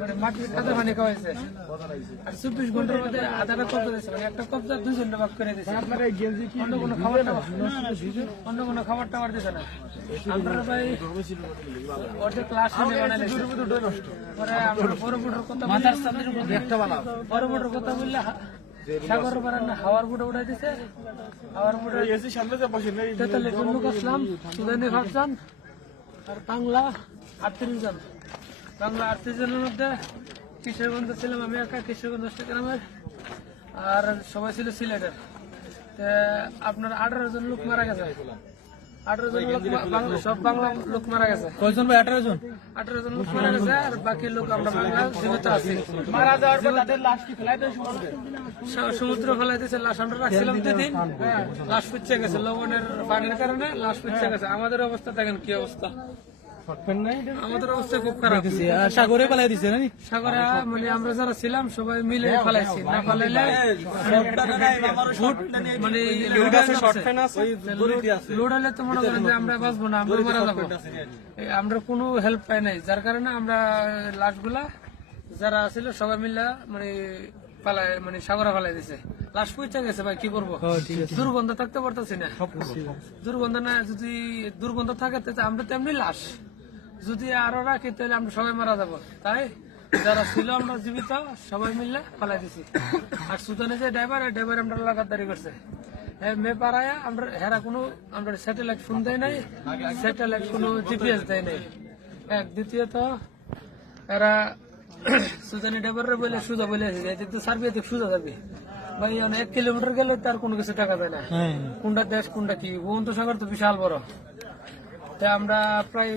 মানে মাটির কাদা পানি খাওয়াইছে আর 24 ঘন্টার মধ্যে আধাটা কবজা দিয়েছে, মানে একটা কবজা 2 ঘন্টা ভাগ করে দিয়েছে। অন্য কোনো খাবার টাবার দিছে না। আপনারা ভাই ওদের ক্লাস বানাইলে পরে আমরা বড় কথা বড় কথা বললে সাগরের পারে না হাওয়ার বুটে উঠাই দিছে। হাওয়ার বুটে 43 জন লোক আসলাম, সুদানি 5 জন আর বাংলা 38 জন। বাংলা 38 জনের মধ্যে কিশোরগঞ্জ ছিলাম আমি একা, কিশোরগঞ্জ গ্রামের, আর সবাই ছিল সিলেটের। আপনার 18 জন লোক মারা গেছে। 18 জন লোক সব বাংলা লোক মারা গেছে। কয়জন ভাই? 18 জন। 18 জন লোক মারা গেছে আর বাকি লোক আমরা বাংলা জীবিত আছি। মারা যাওয়ার পর তাদের লাশ কি ফেলাই দেয় সমুদ্র ফেলাই দিয়েছে। লাশ আমরা রাখছিলাম 2 দিন, লাশ পুচ্ছে গেছে লবণের পানির কারণে, লাশ পুচ্ছে গেছে। আমাদের অবস্থা দেখেন কি অবস্থা, আমাদের অবস্থা খুব খারাপ। সাগরে ফেলাই দিছে না? সাগরে মানে আমরা যারা ছিলাম সবাই মিলে ফেলাইছি, না ফেলাইলে মানে লোড হলে তো মনে করেন যে আমরা বাঁচবো না, আমরা মারা যাবো। আমরা কোনো হেল্প পাই নাই, যার কারণে আমরা লাশগুলা যারা ছিল সবাই মিলে মানে সাগরে ফেলাই দিছে। লাশ পৌঁছে গেছে ভাই, কি করবো? দুর্গন্ধ থাকতে পারতেছি না। দুর্গন্ধ না, যদি দুর্গন্ধ থাকে আমরা তেমনি লাশ, যদি আরো রাখি তাহলে আমরা সবাই মারা যাবো। তাই যারা ছিল আমরা জীবিত সবাই মিলে ফেলাই দিছি। আর সুদানে যে ড্রাইভার আমরা লাগাতারি করছে মে পাড়ায় আমরা হেরা কোনো আমরা স্যাটেলাইট ফোন দেয় নাই, স্যাটেলাইট কোনো জিপিএস দেয় নাই। দ্বিতীয়ত এরা সুদানি ড্রাইভাররা বলে সুজা বলে তো সার্ভে তো সুজা যাবে ভাই, 1 কিলোমিটার গেলে তার কোনো কিছু টাকা দেয় না। কোনটা দেশ কোনটা কি, ভুবন্তসাগর তো বিশাল বড়। তা আমরা প্রায়